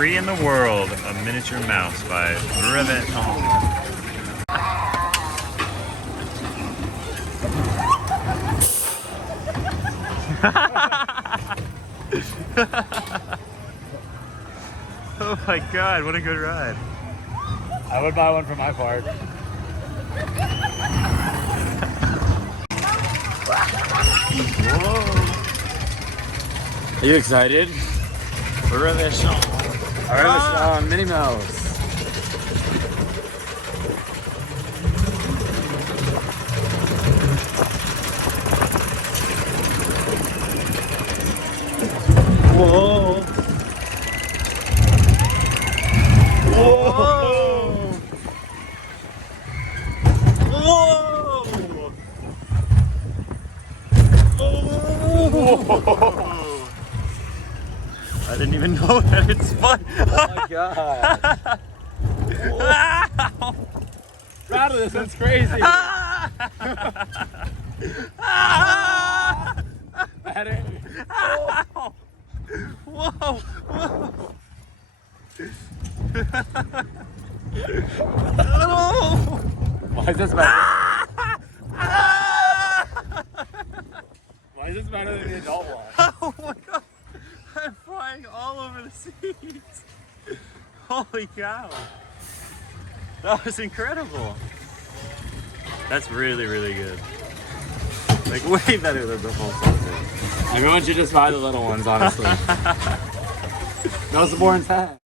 Free in the World, a Miniature Mouse by Reverchon. Oh my god, what a good ride. I would buy one for my part. Whoa. Are you excited? Reverchon. Reverchon Minnie Mouse. Whoa. Whoa. Whoa. I didn't even know that it's fun. Oh my god. Proud of this, that's crazy. Better. Whoa! Whoa! Why is this better? Why is this better than the adult one? Oh my god! I'm flying all over the seats! Holy cow! That was incredible! That's really, really good. Like, way better than the full size. Everyone should just buy the little ones, honestly. That was the more intense.